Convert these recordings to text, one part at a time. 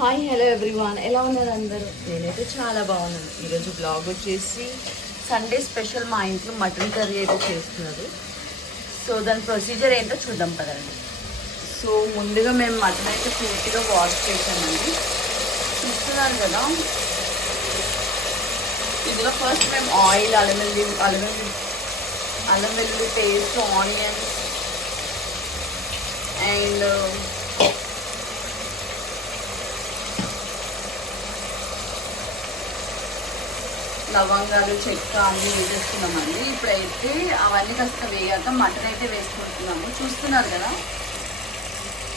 Hi hello everyone, ఎలా ఉన్నారు అందరూ? నేనైతే చాలా బాగున్నాను. ఈరోజు బ్లాగ్ వచ్చేసి సండే స్పెషల్ మా ఇంట్లో మటన్ కర్రీ అయితే చేస్తున్నారు. సో దాని ప్రొసీజర్ ఏంటో చూద్దాం పదండి. సో ముందుగా మేము మటన్ అయితే పూర్తిగా వాష్ చేసామండి. చూస్తున్నారు కదా, ఇందులో ఫస్ట్ మేము ఆయిల్, అల్లం వెల్లుల్లి పేస్ట్, ఆనియన్స్ అండ్ లవంగాలు, చెక్క అన్నీ వేసేస్తున్నామండి. ఇప్పుడైతే అవన్నీ కాస్త వేయాక మటన్ అయితే వేసుకుంటున్నాము. చూస్తున్నారు కదా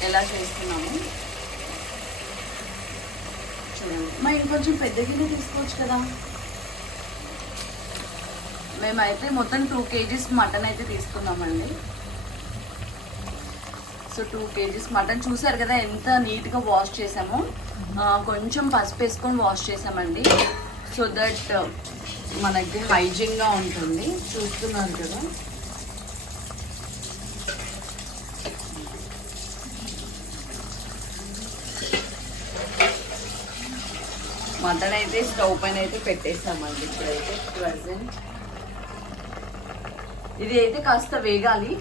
ఎలా చేస్తున్నాము. చూడండి, మరి ఇంకొంచెం పెద్ద గిన్నె తీసుకోవచ్చు కదా. మేమైతే మొత్తం 2 kgs మటన్ అయితే తీసుకున్నామండి. సో 2 kgs మటన్ చూసారు కదా ఎంత నీట్గా వాష్ చేసామో. కొంచెం పసుపు వేసుకొని వాష్ చేసామండి, సో దట్ మనకి హైజీన్గా ఉంటుంది. చూస్తున్నారు కదా, మటన్ అయితే స్టవ్ పైన అయితే పెట్టేస్తామండి. ఇప్పుడైతే ప్రజెంట్ ఇది అయితే కాస్త వేగాలి,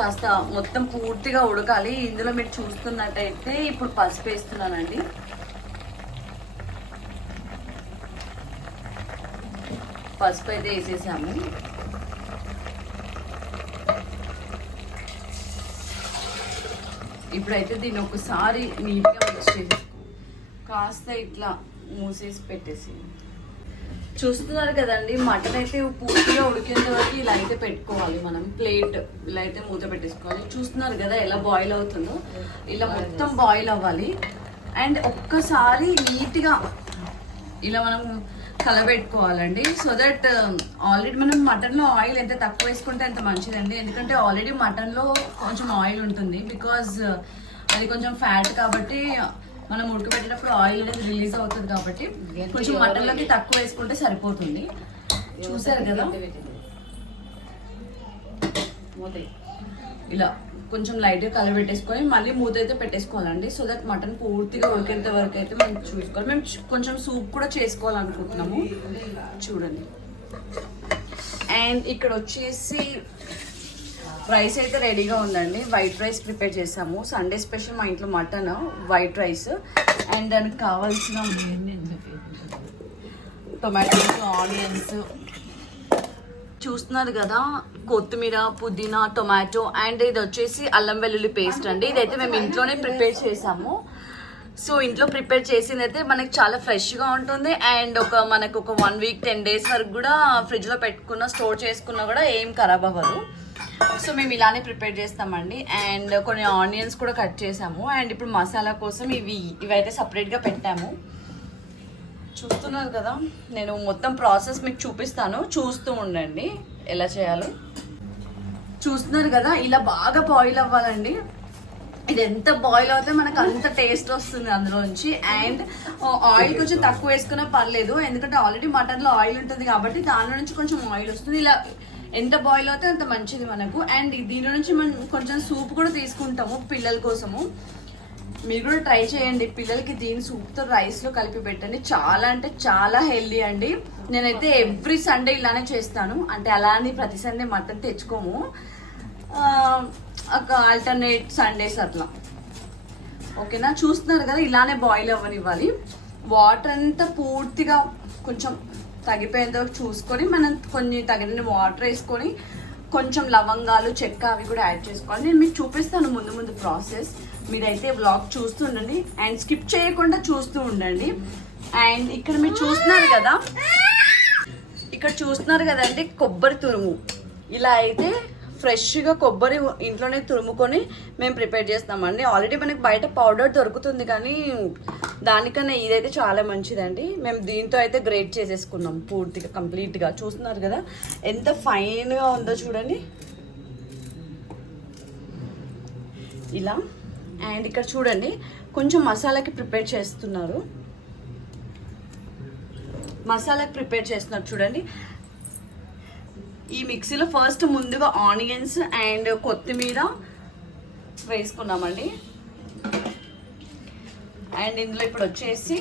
కాస్త మొత్తం పూర్తిగా ఉడకాలి. ఇందులో మీరు చూస్తున్నట్టయితే ఇప్పుడు పసుపు వేస్తున్నానండి. పసుపు అయితే వేసేసాము. ఇప్పుడైతే దీన్ని ఒకసారి నీట్గా మిక్స్ చేసి కాస్త ఇట్లా మూసేసి పెట్టేసి, చూస్తున్నారు కదండి మటన్ అయితే పూర్తిగా ఉడికేంత వరకు ఇలా అయితే పెట్టుకోవాలి. మనం ప్లేట్ ఇలా అయితే మూత పెట్టేసుకోవాలి. చూస్తున్నారు కదా ఎలా బాయిల్ అవుతుందో, ఇలా మొత్తం బాయిల్ అవ్వాలి. అండ్ ఒక్కసారి నీట్గా ఇలా మనం కలబెట్టుకోవాలండి. సో దట్ ఆల్రెడీ మనం మటన్లో ఆయిల్ ఎంత తక్కువ వేసుకుంటే అంత మంచిదండి. ఎందుకంటే ఆల్రెడీ మటన్లో కొంచెం ఆయిల్ ఉంటుంది, బికాజ్ అది కొంచెం ఫ్యాట్ కాబట్టి మనం ఉడకబెట్టేటప్పుడు ఆయిల్ అనేది రిలీజ్ అవుతుంది. కాబట్టి కొంచెం మటన్లోకి తక్కువ వేసుకుంటే సరిపోతుంది. చూసారు కదా, ఇలా కొంచెం లైట్గా కలబెట్టేసుకొని మళ్ళీ మూత అయితే పెట్టేసుకోవాలండి. సో దట్ మటన్ పూర్తిగా ఉడికేంత వరకు అయితే మనం చూసుకోవాలి. మేము కొంచెం సూప్ కూడా చేసుకోవాలనుకుంటున్నాము. చూడండి, అండ్ ఇక్కడ వచ్చేసి రైస్ అయితే రెడీగా ఉందండి. వైట్ రైస్ ప్రిపేర్ చేసాము. సండే స్పెషల్ మా ఇంట్లో మటన్, వైట్ రైస్. అండ్ దానికి కావాల్సిన టొమాటోస్, ఆనియన్స్ చూస్తున్నారు కదా, కొత్తిమీర, పుదీనా, టొమాటో అండ్ ఇది వచ్చేసి అల్లం వెల్లుల్లి పేస్ట్ అండి. ఇదైతే మేము ఇంట్లోనే ప్రిపేర్ చేసాము. సో ఇంట్లో ప్రిపేర్ చేసింది అయితే మనకి చాలా ఫ్రెష్గా ఉంటుంది. అండ్ మనకు ఒక 1 week 10 days వరకు కూడా ఫ్రిడ్జ్లో పెట్టుకున్న, స్టోర్ చేసుకున్నా కూడా ఏం ఖరాబ్ అవ్వదు. సో మేము ఇలానే ప్రిపేర్ చేస్తామండి. అండ్ కొన్ని ఆనియన్స్ కూడా కట్ చేసాము. అండ్ ఇప్పుడు మసాలా కోసం ఇవైతే సపరేట్గా పెట్టాము. చూస్తున్నారు కదా, నేను మొత్తం ప్రాసెస్ మీకు చూపిస్తాను, చూస్తూ ఉండండి ఎలా చేయాలో. చూస్తున్నారు కదా, ఇలా బాగా బాయిల్ అవ్వాలండి. ఇది ఎంత బాయిల్ అవుతే మనకు అంత టేస్ట్ వస్తుంది అందులోంచి. అండ్ ఆయిల్ కొంచెం తక్కువ వేసుకున్నా పర్లేదు, ఎందుకంటే ఆల్రెడీ మటన్లో ఆయిల్ ఉంటుంది కాబట్టి దానిలో నుంచి కొంచెం ఆయిల్ వస్తుంది. ఇలా ఎంత బాయిల్ అవుతే అంత మంచిది మనకు. అండ్ దీని నుంచి మనం కొంచెం సూప్ కూడా తీసుకుంటాము పిల్లల కోసము. మీరు కూడా ట్రై చేయండి, పిల్లలకి దీని సూప్తో రైస్లో కలిపి పెట్టండి. చాలా అంటే చాలా హెల్దీ అండి. నేనైతే ఎవ్రీ సండే ఇలానే చేస్తాను. అంటే అలా అని ప్రతి సండే మటన్ తెచ్చుకోము, ఒక ఆల్టర్నేట్ సండేస్ అట్లా. ఓకేనా, చూస్తున్నారు కదా, ఇలానే బాయిల్ అవ్వనివ్వాలి. వాటర్ అంతా పూర్తిగా కొంచెం తగ్గిపోయేంత చూసుకొని మనం కొన్ని తగిన వాటర్ వేసుకొని కొంచెం లవంగాలు, చెక్క అవి కూడా యాడ్ చేసుకోవాలి. నేను మీకు చూపిస్తాను ముందు ప్రాసెస్. మీరైతే బ్లాగ్ చూస్తూ ఉండండి అండ్ స్కిప్ చేయకుండా చూస్తూ ఉండండి. అండ్ ఇక్కడ మీరు చూస్తున్నారు కదండి కొబ్బరి తురుము. ఇలా అయితే ఫ్రెష్గా కొబ్బరి ఇంట్లోనే తురుముకొని మేము ప్రిపేర్ చేస్తామండి. ఆల్రెడీ మనకి బయట పౌడర్ దొరుకుతుంది, కానీ దానికన్నా ఇదైతే చాలా మంచిదండి. మేము దీంతో అయితే గ్రేట్ చేసేసుకున్నాం పూర్తిగా, కంప్లీట్గా. చూస్తున్నారు కదా ఎంత ఫైన్గా ఉందో చూడండి ఇలా. అండ్ ఇక్కడ చూడండి కొంచెం మసాలాకి ప్రిపేర్ చేస్తున్నారు. చూడండి, ఈ మిక్సీలో ఫస్ట్ ముందుగా ఆనియన్స్ అండ్ కొత్తిమీర వేసుకున్నామండి. అండ్ ఇందులో ఇప్పుడు వచ్చేసి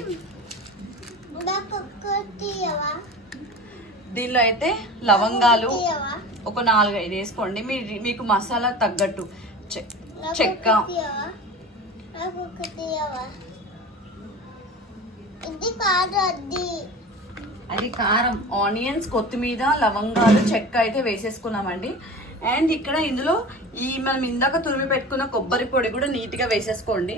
దీనిలో అయితే లవంగాలు ఒక 4-5 వేసుకోండి, మీకు మసాలా తగ్గట్టు. చెక్క, అది కారం, ఆనియన్స్, కొత్తిమీర, లవంగాలు, చెక్క అయితే వేసేసుకున్నామండి. అండ్ ఇక్కడ ఇందులో మనం ఇందాక తురిమి పెట్టుకున్న కొబ్బరి పొడి కూడా నీట్గా వేసేసుకోండి.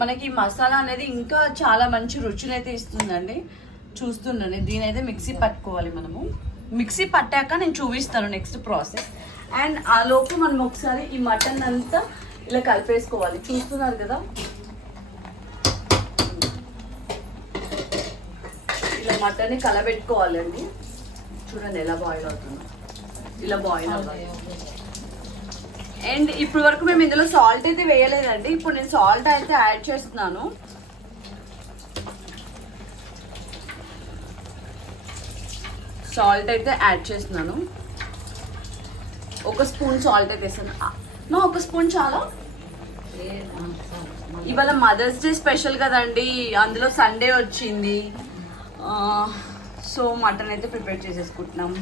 మనకి మసాలా అనేది ఇంకా చాలా మంచి రుచిని అయితే ఇస్తుందండి. చూస్తుండండి, దీని అయితే మిక్సీ పట్టుకోవాలి మనము. మిక్సీ పట్టాక నేను చూపిస్తాను నెక్స్ట్ ప్రాసెస్. అండ్ ఆ లోపు మనం ఒకసారి ఈ మటన్ అంతా ఇలా కలిపేసుకోవాలి. చూస్తున్నారు కదా, ఇలా మటన్ని కలబెట్టుకోవాలండి. చూడండి ఎలా బాయిల్ అవుతుందో, ఇలా బాయిల్ అవ్వాలి. అండ్ ఇప్పుడు వరకు మేము ఇందులో సాల్ట్ అయితే వేయలేదండి. ఇప్పుడు నేను సాల్ట్ అయితే యాడ్ చేస్తున్నాను. సాల్ట్ అయితే యాడ్ చేస్తున్నాను. 1 స్పూన్ సాల్ట్ అయితే వేసాను. 1 స్పూన్ చాలా. ఇవాళ మదర్స్ డే స్పెషల్ కదండి, అందులో సండే వచ్చింది. సో మటన్ అయితే ప్రిపేర్ చేసేసుకుంటున్నాం.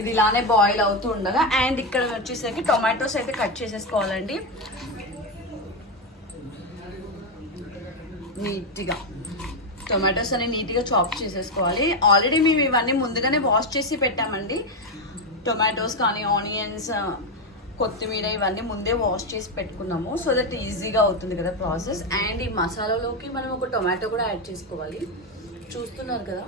ఇది ఇలానే బాయిల్ అవుతూ ఉండగా. అండ్ ఇక్కడ వచ్చేసరికి టొమాటోస్ అయితే కట్ చేసేసుకోవాలండి నీట్గా. టొమాటోస్ అని నీట్గా చాప్ చేసేసుకోవాలి. ఆల్రెడీ మేము ఇవన్నీ ముందుగానే వాష్ చేసి పెట్టామండి. టొమాటోస్ కానీ ఆనియన్స్, కొత్తిమీర ఇవన్నీ ముందే వాష్ చేసి పెట్టుకున్నాము, సో దట్ ఈజీగా అవుతుంది కదా ప్రాసెస్. అండ్ ఈ మసాలాలోకి మనం ఒక టొమాటో కూడా యాడ్ చేసుకోవాలి. చూస్తున్నారు కదా,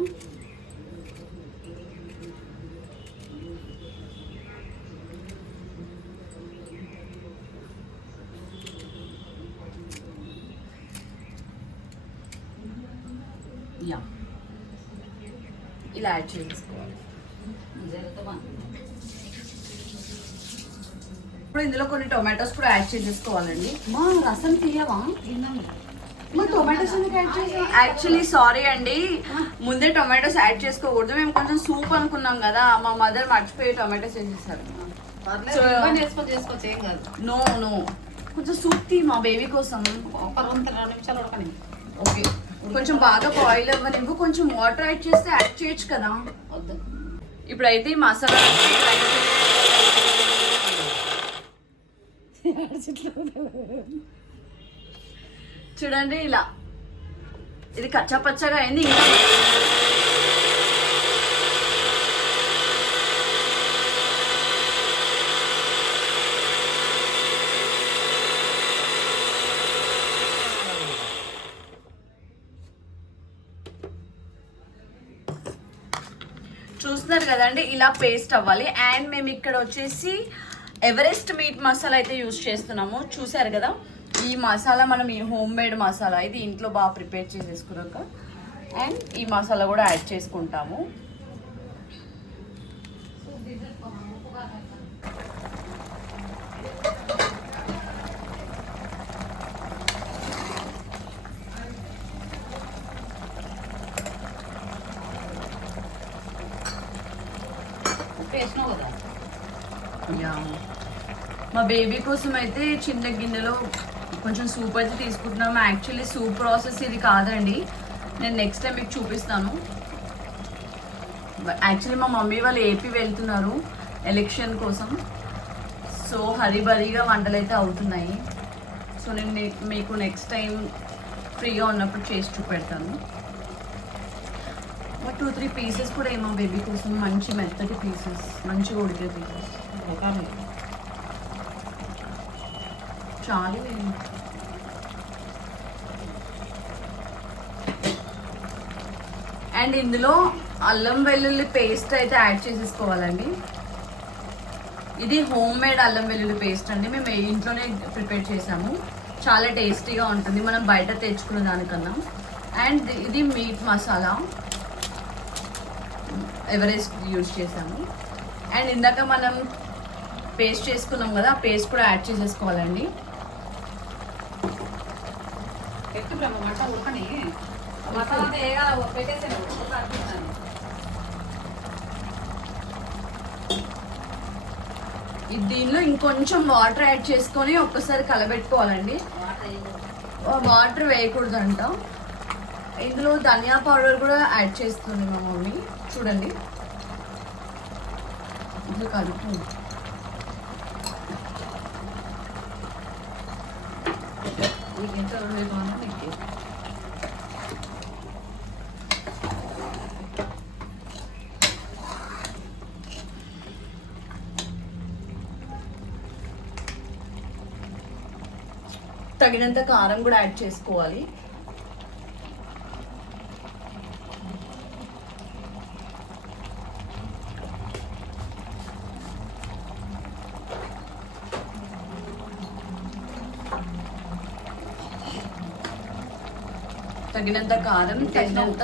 ఇలా యాడ్ చేసుకోవాలి. ఇప్పుడు ఇందులో కొన్ని టొమాటోస్ కూడా యాడ్ చేసేసుకోవాలండి. మా రసం తీయవా? మా టొమాటోస్ ఎందుకు యాడ్ చేసాం? యాక్చువల్లీ సారీ అండి, ముందే టొమాటోస్ యాడ్ చేసుకోకూడదు. మేము కొంచెం సూప్ అనుకున్నాం కదా, మా మదర్ మర్చిపోయి టొమాటోస్ వేసేసారు. నో నో, కొంచెం సూప్ తీ మా బేబీ కోసం. ఓకే, కొంచెం బాగా బాయిల్ అవ్వనివ్వు. కొంచెం వాటర్ యాడ్ చేస్తే యాడ్ చేయొచ్చు కదా. ఇప్పుడైతే ఈ మసాలా చూడండి, ఇలా ఇది కచ్చా పచ్చగా అయింది. ఇంకా చూస్తున్నారు కదండి, ఇలా పేస్ట్ అవ్వాలి. అండ్ మేము ఇక్కడ వచ్చేసి ఎవరెస్ట్ మీట్ మసాలా అయితే యూజ్ చేస్తున్నాము. చూసారు కదా, ఈ మసాలా మనం ఈ హోమ్ మేడ్ మసాలా ఇది ఇంట్లో బాగా ప్రిపేర్ చేసేసుకున్నాక అండ్ ఈ మసాలా కూడా యాడ్ చేసుకుంటాము. మా బేబీ కోసం అయితే చిన్న గిన్నెలో కొంచెం సూప్ అయితే తీసుకుంటున్నాము. యాక్చువల్లీ సూప్ ప్రాసెస్ ఇది కాదండి, నేను నెక్స్ట్ టైం మీకు చూపిస్తాను. యాక్చువల్లీ మా మమ్మీ వాళ్ళు ఏపీ వెళ్తున్నారు ఎలక్షన్ కోసం, సో హరిబరిగా వంటలు అయితే అవుతున్నాయి. సో నేను మీకు నెక్స్ట్ టైం ఫ్రీగా ఉన్నప్పుడు చేసి చూపెడతాను. 2-3 పీసెస్ కూడా ఏమో బేబీ కోసం, మంచి మెత్తటి పీసెస్, మంచిగా ఉడికే పీసెస్ చాలు. అండ్ ఇందులో అల్లం వెల్లుల్లి పేస్ట్ అయితే యాడ్ చేసేసుకోవాలండి. ఇది హోమ్ మేడ్ అల్లం వెల్లుల్లి పేస్ట్ అండి, మేము ఇంట్లోనే ప్రిపేర్ చేసాము. చాలా టేస్టీగా ఉంటుంది మనం బయట తెచ్చుకున్న దానికన్నా. అండ్ ఇది మీట్ మసాలా ఎవరెస్ట్ యూజ్ చేసాము. అండ్ ఇందాక మనం పేస్ట్ చేసుకున్నాం కదా, ఆ పేస్ట్ కూడా యాడ్ చేసేసుకోవాలండి. దీనిలో ఇంకొంచెం వాటర్ యాడ్ చేసుకొని ఒక్కసారి కలబెట్టుకోవాలండి. వాటర్ వేయకూడదంట. ఇందులో ధనియా పౌడర్ కూడా యాడ్ చేస్తుంది మా మమ్మీ. చూడండి ఇట్లా కలుపు. తగినంత కారం కూడా యాడ్ చేసుకోవాలి. తగినంత కారం, తగినంత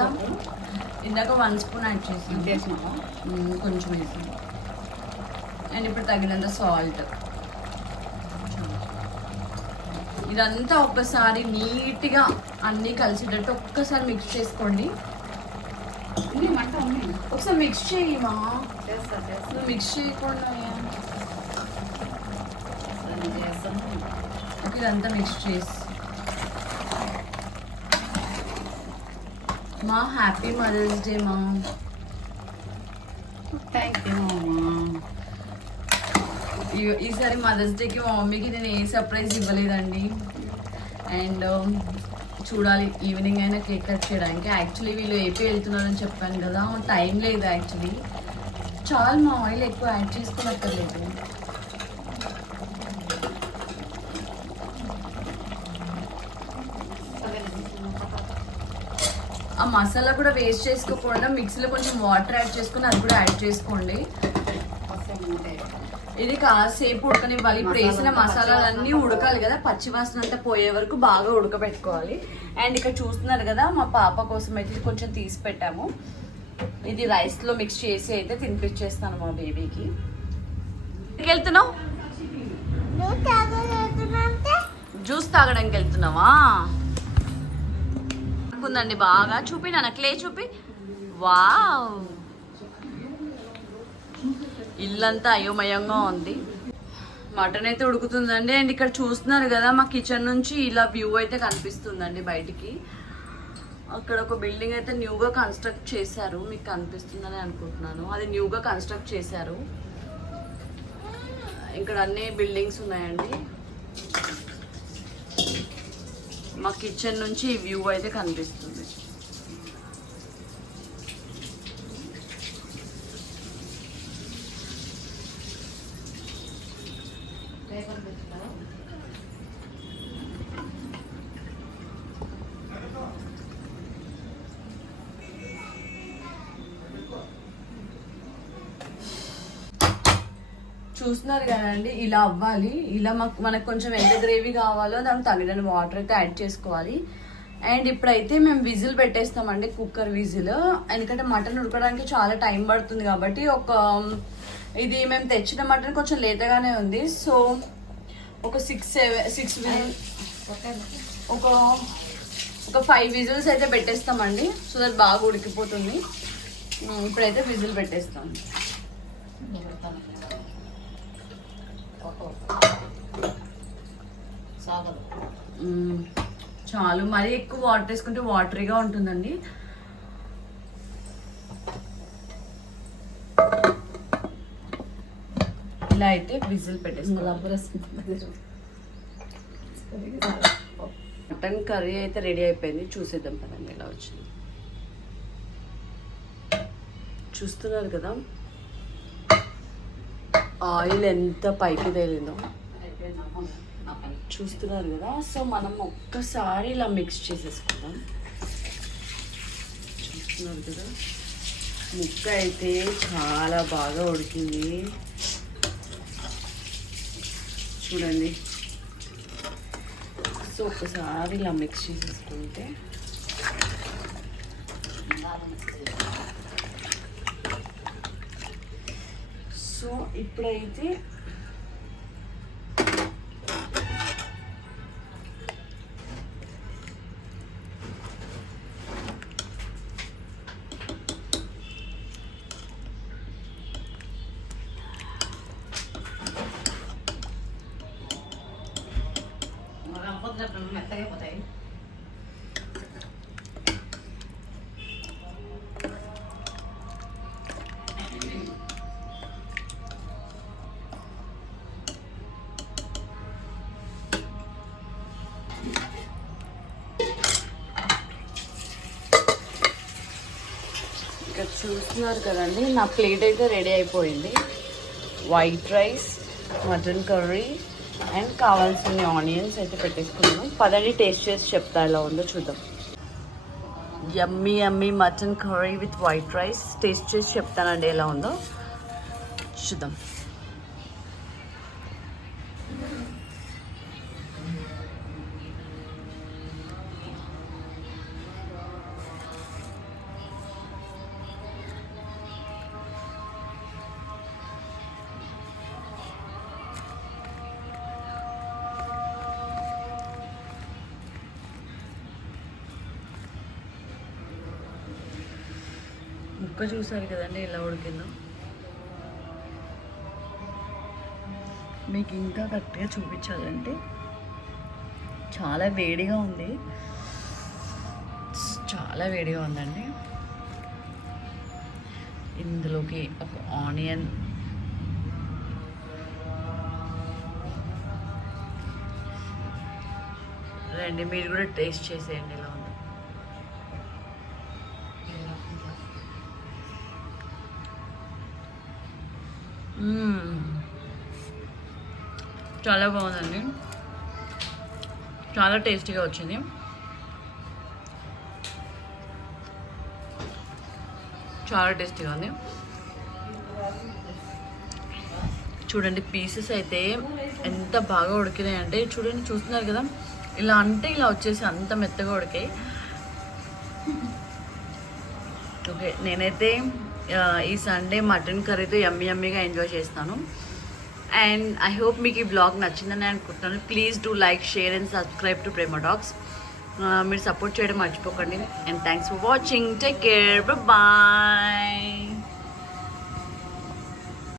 ఇందాక 1 స్పూన్ యాడ్ చేసినాము, కొంచెం వేసాము. అండ్ ఇప్పుడు తగినంత సాల్ట్. ఇదంతా ఒక్కసారి నీట్గా అన్నీ కలిసేటట్టు ఒక్కసారి మిక్స్ చేసుకోండి. ఒకసారి మిక్స్ చేయమా, నువ్వు మిక్స్ చేయకుండా ఇదంతా మిక్స్ చేసి. మా హ్యాపీ మదర్స్ డే మా. థ్యాంక్ యూ అమ్మా. ఈసారి మదర్స్ డేకి మా మమ్మీకి నేను ఏ సర్ప్రైజ్ ఇవ్వలేదండి. అండ్ చూడాలి ఈవినింగ్ అయినా కేక్ కట్ చేయడానికి. యాక్చువల్లీ వీళ్ళు ఏపీ వెళ్తున్నారని చెప్పాను కదా, టైం లేదు యాక్చువల్లీ. చాలా మా ఆయిల్ ఎక్కువ యాడ్ చేసుకోనక్కర్లేదు. ఆ మసాలా కూడా వేస్ట్ చేసుకోకుండా మిక్సీలో కొంచెం వాటర్ యాడ్ చేసుకొని అది కూడా యాడ్ చేసుకోండి. ఇది కాసేపు ఉడకనివ్వాలి. ఇప్పుడు వేసిన మసాలాలన్నీ ఉడకాలి కదా, పచ్చివాసన అంతా పోయే వరకు బాగా ఉడకబెట్టుకోవాలి. అండ్ ఇక్కడ చూస్తున్నారు కదా, మా పాప కోసం అయితే కొంచెం తీసి పెట్టాము. ఇది రైస్లో మిక్స్ చేసి అయితే తినిపించేస్తాను మా బేబీకి. వెళ్తున్నావు జ్యూస్ తాగడానికి వెళ్తున్నావా? ఉందండి బాగా. చూపి నాన్న, క్లే చూపి. వావ్, ఇల్లంతా అయోమయంగా ఉంది. మటన్ అయితే ఉడుకుతుందండి. అండ్ ఇక్కడ చూస్తున్నారు కదా, మా కిచెన్ నుంచి ఇలా వ్యూ అయితే కనిపిస్తుందండి బయటికి. అక్కడ ఒక బిల్డింగ్ అయితే న్యూగా కన్స్ట్రక్ట్ చేశారు, మీకు కనిపిస్తుందని అనుకుంటున్నాను. అది న్యూగా కన్స్ట్రక్ట్ చేశారు. ఇక్కడ అన్ని బిల్డింగ్స్ ఉన్నాయండి. మా కిచెన్ నుంచి ఈ వ్యూ అయితే కనిపిస్తుంది. చూస్తున్నారు కదండి, ఇలా అవ్వాలి. ఇలా మనకు కొంచెం ఎంత గ్రేవీ కావాలో దానికి తగిన వాటర్ అయితే యాడ్ చేసుకోవాలి. అండ్ ఇప్పుడైతే మేము విజిల్ పెట్టేస్తామండి, కుక్కర్ విజిల్. ఎందుకంటే మటన్ ఉడకడానికి చాలా టైం పడుతుంది కాబట్టి. ఇది మేము తెచ్చిన మటన్ కొంచెం లేతగానే ఉంది. సో ఒక 5 విజిల్స్ అయితే పెట్టేస్తామండి. సో దట్ బాగా ఉడికిపోతుంది. ఇప్పుడైతే విజిల్ పెట్టేస్తాం. చాలు, మరీ ఎక్కువ వాటర్ వేసుకుంటే వాటరీగా ఉంటుందండి. ఇలా అయితే విజిల్ పెట్టేస్తాం. మటన్ కర్రీ అయితే రెడీ అయిపోయింది. చూసేద్దాం పదండి ఎలా వచ్చింది. చూస్తున్నారు కదా ఆయిల్ ఎంత పైకి తేలిందో, చూస్తున్నారు కదా. సో మనం ఒక్కసారి ఇలా మిక్స్ చేసేసుకుందాం. చూస్తున్నారు కదా, ముక్క అయితే చాలా బాగా ఉడికింది చూడండి. సో ఒక్కసారి ఇలా మిక్స్ చేసేసుకుంటే సో ఇప్పుడైతే మెత్తగా పోతాయి. ఇక్కడ చూస్తున్నారు కదండి, నా ప్లేట్ అయితే రెడీ అయిపోయింది. White rice, mutton curry and కావాల్సిన ఆనియన్స్ అయితే పెట్టేసుకున్నాను. పదండి టేస్ట్ చేసి చెప్తా ఎలా ఉందో చూద్దాం. Yummy yummy mutton curry with white rice taste చేసి చెప్తానండి ఎలా ఉందో చూద్దాం. ముక్క చూసారు కదండి ఎలా ఉడికిందో. మీకు ఇంకా కరెక్ట్గా చూపించాలంటే చాలా వేడిగా ఉంది, చాలా వేడిగా ఉందండి. ఇందులోకి ఒక ఆనియన్, రండి మీరు కూడా టేస్ట్ చేసేయండి ఎలా ఉందో. చాలా బాగుందండి, చాలా టేస్టీగా వచ్చింది. చాలా టేస్టీగా ఉంది. చూడండి పీసెస్ అయితే ఎంత బాగా ఉడికినాయి అంటే, చూడండి చూస్తున్నారు కదా, ఇలా అంటే ఇలా వచ్చేసి అంత మెత్తగా ఉడికాయి. ఓకే, నేనైతే ఈ సండే మటన్ కర్రీతో యమ్మీగా ఎంజాయ్ చేస్తాను. అండ్ ఐ హోప్ మీకు ఈ బ్లాగ్ నచ్చిందని అనుకుంటున్నాను. Please do like, share and subscribe to Prema talks. మీరు సపోర్ట్ చేయడం మర్చిపోకండి. And thanks for watching. Take care, bye.